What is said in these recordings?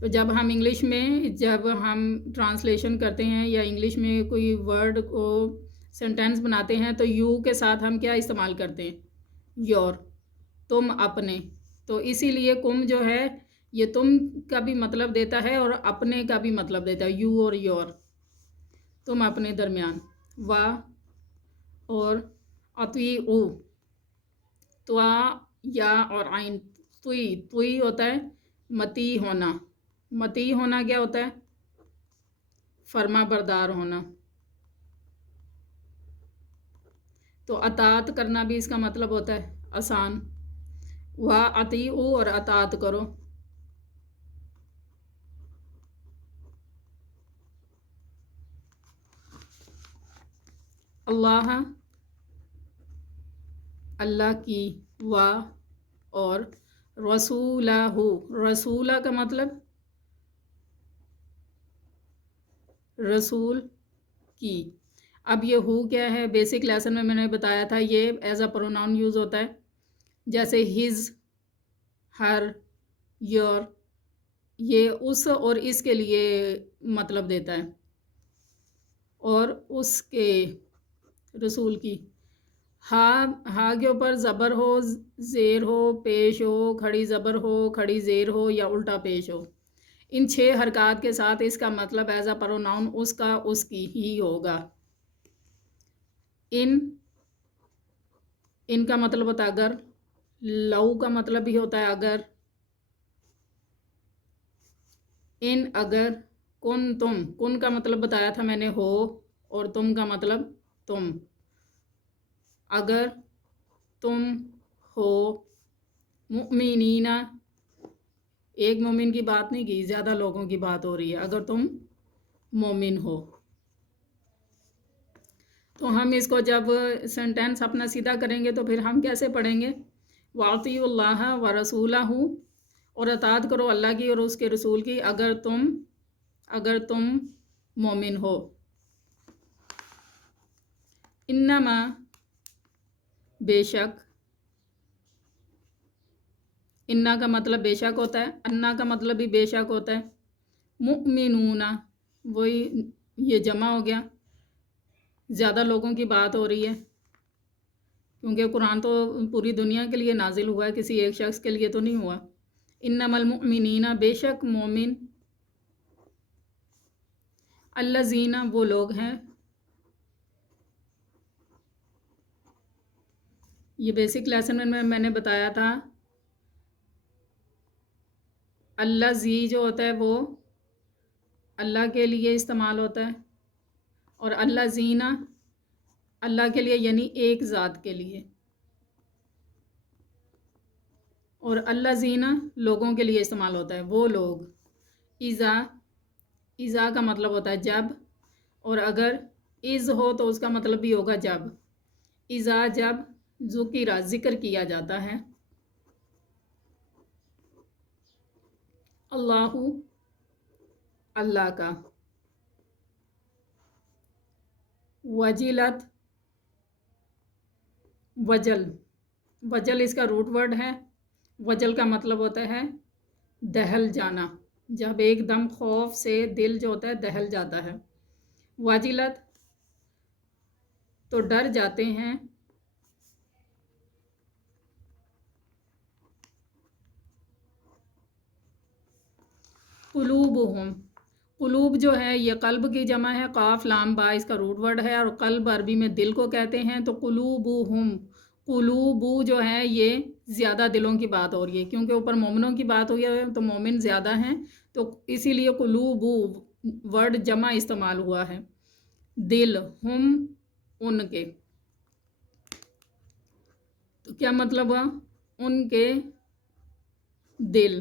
تو جب ہم انگلش میں جب ہم ٹرانسلیشن کرتے ہیں یا انگلش میں کوئی ورڈ کو سینٹینس بناتے ہیں تو یو کے ساتھ ہم کیا استعمال کرتے ہیں؟ یور، تم اپنے. تو اسی لیے کم جو ہے یہ تم کا بھی مطلب دیتا ہے اور اپنے کا بھی مطلب دیتا ہے، یو اور یور، تم اپنے درمیان. وا اور اطیعو، تو یا اور عین، توئی ہوتا ہے متی ہونا. متی ہونا کیا ہوتا ہے؟ فرما بردار ہونا. تو اطاعت کرنا بھی اس کا مطلب ہوتا ہے آسان. وا اطیعو اور اطاعت کرو. اللہ، اللہ کی، وا اور رسولہ، رسولہ کا مطلب رسول کی. اب یہ ہو کیا ہے؟ بیسک لیسن میں نے بتایا تھا یہ ایز اے پروناؤن یوز ہوتا ہے، جیسے ہز، ہر، یور، یہ اس اور اس کے لیے مطلب دیتا ہے. اور اس کے، رسول کی. ہا کے اوپر زبر ہو، زیر ہو، پیش ہو، کھڑی زبر ہو، کھڑی زیر ہو یا الٹا پیش ہو، ان 6 حرکات کے ساتھ اس کا مطلب ایز اے پروناؤن اس کا، اس کی ہی ہوگا. ان کا مطلب ہوتا ہے اگر. لو کا مطلب بھی ہوتا ہے اگر. ان، اگر. کن کا مطلب بتایا تھا میں نے ہو، اور تم کا مطلب تم. اگر تم ہو مؤمنین، ایک مومن کی بات نہیں کی، زیادہ لوگوں کی بات ہو رہی ہے. اگر تم مومن ہو. تو ہم اس کو جب سینٹینس اپنا سیدھا کریں گے تو پھر ہم کیسے پڑھیں گے؟ وَأَطِیعُوا اللَّهَ وَرَسُولَهُ، اور اطاعت کرو اللہ کی اور اس کے رسول کی، اگر تم مومن ہو. انما، بے شک. انا کا مطلب بے شک ہوتا ہے، انا کا مطلب بھی بے شک ہوتا ہے. مؤمنون، وہی یہ جمع ہو گیا، زیادہ لوگوں کی بات ہو رہی ہے کیونکہ قرآن تو پوری دنیا کے لیے نازل ہوا ہے، کسی ایک شخص کے لیے تو نہیں ہوا. انما المؤمنین، بے شک مومن. الذین، وہ لوگ ہیں. یہ بیسک لیسن میں نے بتایا تھا اللہ زی جو ہوتا ہے وہ اللہ کے لیے استعمال ہوتا ہے، اور اللہ زینہ اللہ کے لیے یعنی ایک ذات کے لیے، اور اللہ زینہ لوگوں کے لیے استعمال ہوتا ہے، وہ لوگ. اذا کا مطلب ہوتا ہے جب، اور اگر از ہو تو اس کا مطلب بھی ہوگا جب. اذا، جب. ذکر، ذکر کیا جاتا ہے. اللہ، اللہ کا. وجلت، وجل اس کا روٹ ورڈ ہے. وجل کا مطلب ہوتا ہے دہل جانا، جب ایک دم خوف سے دل جو ہوتا ہے دہل جاتا ہے. وجلت، تو ڈر جاتے ہیں. قلوبہم، قلوب جو ہے یہ قلب کی جمع ہے، قاف لام با اس کا روٹ ورڈ ہے، اور قلب عربی میں دل کو کہتے ہیں. تو قلوبہم، قلوبو جو ہے یہ زیادہ دلوں کی بات ہو رہی ہے کیونکہ اوپر مومنوں کی بات ہوئی ہے تو مومن زیادہ ہیں، تو اسی لیے قلوبو ورڈ جمع استعمال ہوا ہے. دل، ہم، ان کے. تو کیا مطلب ہوا؟ ان کے دل.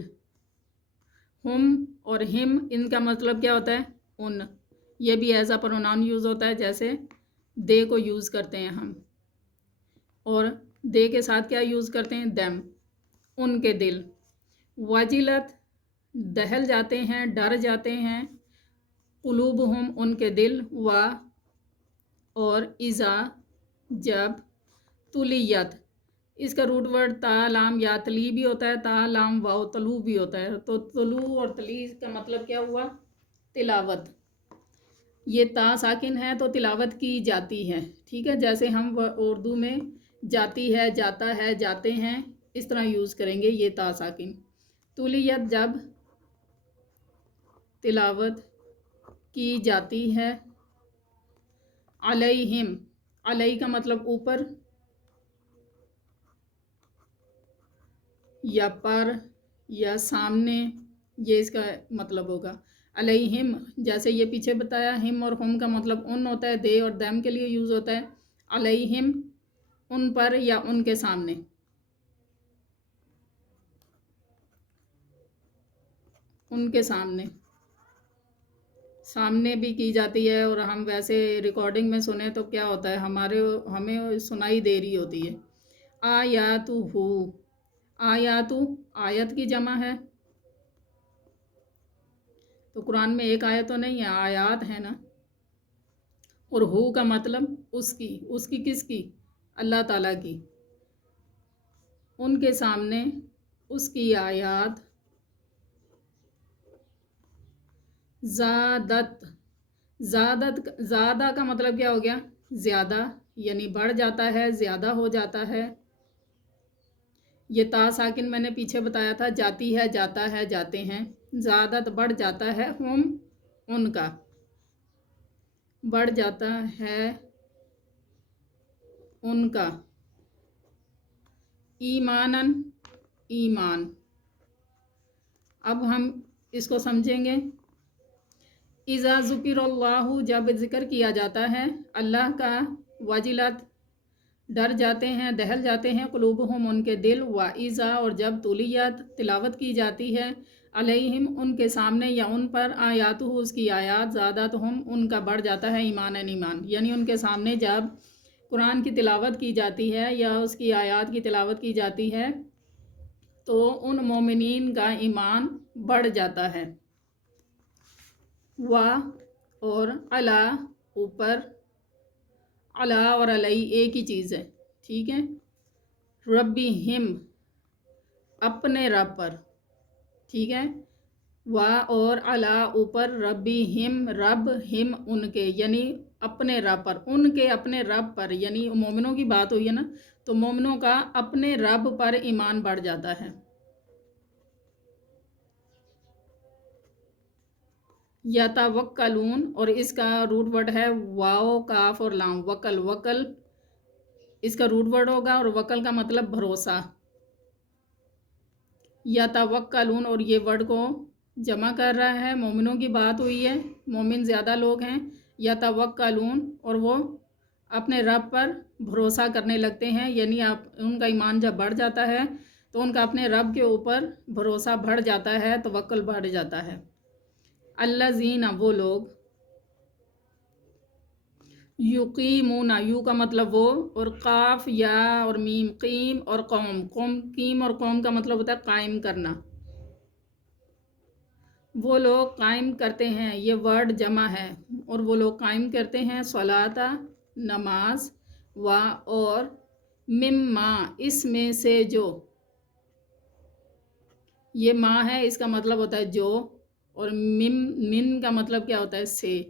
ہم اور ہم، ان کا مطلب کیا ہوتا ہے؟ ان. یہ بھی ایز اے پروناؤن یوز ہوتا ہے، جیسے دے کو یوز کرتے ہیں ہم، اور دے کے ساتھ کیا یوز کرتے ہیں؟ دیم. ان کے دل. وجلت، دہل جاتے ہیں، ڈر جاتے ہیں. قلوبہم، ان کے دل. اور اذا، جب. تلیت، اس کا روٹ ورڈ تا لام یا تلی بھی ہوتا ہے، تا لام واو تلو بھی ہوتا ہے. تو تلو اور تلی کا مطلب کیا ہوا؟ تلاوت. یہ تا ساکن ہے تو تلاوت کی جاتی ہے. ٹھیک ہے، جیسے ہم اردو میں جاتی ہے، جاتا ہے، جاتے ہیں، اس طرح یوز کریں گے یہ تا ساکن. تولیت جب تلاوت کی جاتی ہے. علیہم، علیہ کا مطلب اوپر یا پر یا سامنے، یہ اس کا مطلب ہوگا. علیہم جیسے یہ پیچھے بتایا، ہم اور ہم کا مطلب ان ہوتا ہے، دے اور دیم کے لیے یوز ہوتا ہے. علیہم ان پر یا ان کے سامنے. ان کے سامنے، سامنے بھی کی جاتی ہے، اور ہم ویسے ریکارڈنگ میں سنیں تو کیا ہوتا ہے، ہمیں سنائی دے رہی ہوتی ہے. آیاتو ہو، آیاتو آیت کی جمع ہے. تو قرآن میں ایک آیت تو نہیں ہے، آیات ہے نا. اور ہو کا مطلب اس کی کس کی؟ اللہ تعالیٰ کی. ان کے سامنے اس کی آیات. زادت، زادہ کا مطلب کیا ہو گیا؟ زیادہ، یعنی بڑھ جاتا ہے، زیادہ ہو جاتا ہے. یہ تا ساکن میں نے پیچھے بتایا تھا، جاتی ہے، جاتا ہے، جاتے ہیں. زیادت بڑھ جاتا ہے، ہم ان کا بڑھ جاتا ہے، ان کا. ایمانن ایمان. اب ہم اس کو سمجھیں گے. اذا ذکر اللہ جب ذکر کیا جاتا ہے اللہ کا، وجلت ڈر جاتے ہیں، دہل جاتے ہیں، قلوبہم ان کے دل، واذا اور جب تولیت تلاوت کی جاتی ہے، علیہم ان کے سامنے یا ان پر، آیاتہ اس کی آیات، زادتہم ان کا بڑھ جاتا ہے، ایماناً ایمان. یعنی ان کے سامنے جب قرآن کی تلاوت کی جاتی ہے یا اس کی آیات کی تلاوت کی جاتی ہے تو ان مومنین کا ایمان بڑھ جاتا ہے. اور علا اوپر، علا اور علی ایک ہی چیز ہے. ٹھیک ہے. ربہم اپنے رب پر. ٹھیک ہے. اور علا اوپر، ربہم رب، ہم ان کے، یعنی اپنے رب پر، ان کے اپنے رب پر. یعنی مومنوں کی بات ہوئی ہے نا، تو مومنوں کا اپنے رب پر ایمان بڑھ جاتا ہے. یتوکلون اور اس کا روٹ ورڈ ہے واو کاف اور لام. وکل، وکل اس کا روٹ ورڈ ہوگا، اور وکل کا مطلب بھروسہ. یتوکلون اور یہ ورڈ کو جمع کر رہا ہے، مومنوں کی بات ہوئی ہے، مومن زیادہ لوگ ہیں. یتوکلون اور وہ اپنے رب پر بھروسہ کرنے لگتے ہیں. یعنی ان کا ایمان جب بڑھ جاتا ہے تو ان کا اپنے رب کے اوپر بھروسہ بڑھ جاتا ہے، توکل بڑھ جاتا ہے. الذین وہ لوگ، یقیمون یو کا مطلب وہ، اور قاف یا اور میم قیم اور قوم قیم اور قوم کا مطلب ہوتا ہے قائم کرنا. وہ لوگ قائم کرتے ہیں، یہ ورڈ جمع ہے، اور وہ لوگ قائم کرتے ہیں صلاۃ نماز، اور مما اس میں سے جو. یہ ما ہے، اس کا مطلب ہوتا ہے جو، اور من کا مطلب کیا ہوتا ہے؟ سے.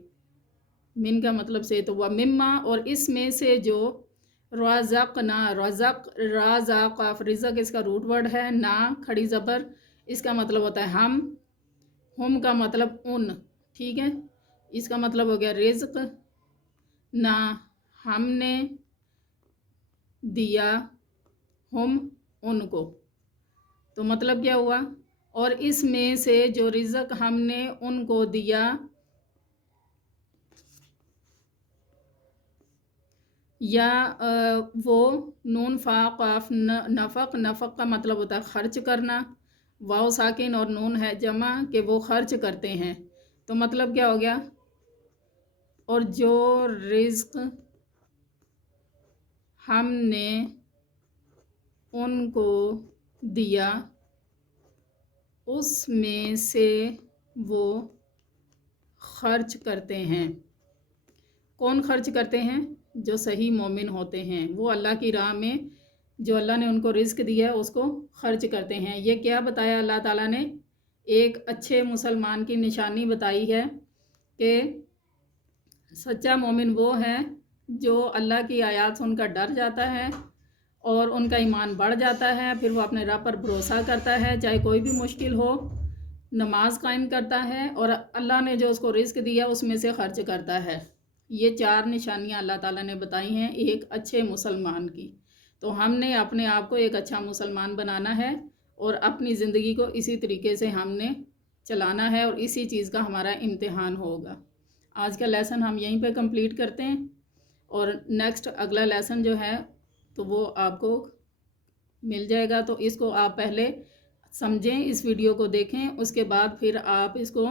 من کا مطلب سے، تو وہ مما اور اس میں سے جو، رزقنا رزق رزق اس کا روٹ ورڈ ہے، نا کھڑی زبر، اس کا مطلب ہوتا ہے ہم کا مطلب ان. ٹھیک ہے. اس کا مطلب ہو گیا رزق، نہ ہم نے دیا ہم ان کو. تو مطلب کیا ہوا؟ اور اس میں سے جو رزق ہم نے ان کو دیا، یا وہ نون فا قاف نفق، نفق کا مطلب ہوتا ہے خرچ کرنا. واو ساکن اور نون ہے جمع، کہ وہ خرچ کرتے ہیں. تو مطلب کیا ہو گیا؟ اور جو رزق ہم نے ان کو دیا اس میں سے وہ خرچ کرتے ہیں. کون خرچ کرتے ہیں؟ جو صحیح مومن ہوتے ہیں، وہ اللہ کی راہ میں جو اللہ نے ان کو رزق دیا ہے اس کو خرچ کرتے ہیں۔ یہ کیا بتایا اللہ تعالیٰ نے؟ ایک اچھے مسلمان کی نشانی بتائی ہے کہ سچا مومن وہ ہے جو اللہ کی آیات سن کر ڈر جاتا ہے اور ان کا ایمان بڑھ جاتا ہے، پھر وہ اپنے رب پر بھروسہ کرتا ہے چاہے کوئی بھی مشکل ہو، نماز قائم کرتا ہے اور اللہ نے جو اس کو رزق دیا اس میں سے خرچ کرتا ہے۔ یہ 4 نشانیاں اللہ تعالیٰ نے بتائی ہیں ایک اچھے مسلمان کی۔ تو ہم نے اپنے آپ کو ایک اچھا مسلمان بنانا ہے اور اپنی زندگی کو اسی طریقے سے ہم نے چلانا ہے اور اسی چیز کا ہمارا امتحان ہوگا۔ آج کا لیسن ہم یہیں پہ کمپلیٹ کرتے ہیں اور نیکسٹ اگلا لیسن جو ہے تو وہ آپ کو مل جائے گا، تو اس کو آپ پہلے سمجھیں، اس ویڈیو کو دیکھیں، اس کے بعد پھر آپ اس کو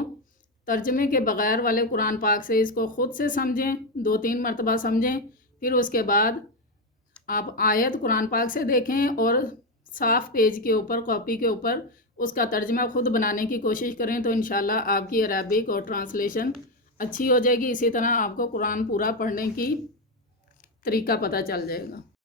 ترجمے کے بغیر والے قرآن پاک سے اس کو خود سے سمجھیں، 2-3 مرتبہ سمجھیں، پھر اس کے بعد آپ آیت قرآن پاک سے دیکھیں اور صاف پیج کے اوپر، کاپی کے اوپر اس کا ترجمہ خود بنانے کی کوشش کریں، تو انشاءاللہ آپ کی عربک اور ٹرانسلیشن اچھی ہو جائے گی۔ اسی طرح آپ کو قرآن پورا پڑھنے کی طریقہ پتہ چل جائے گا۔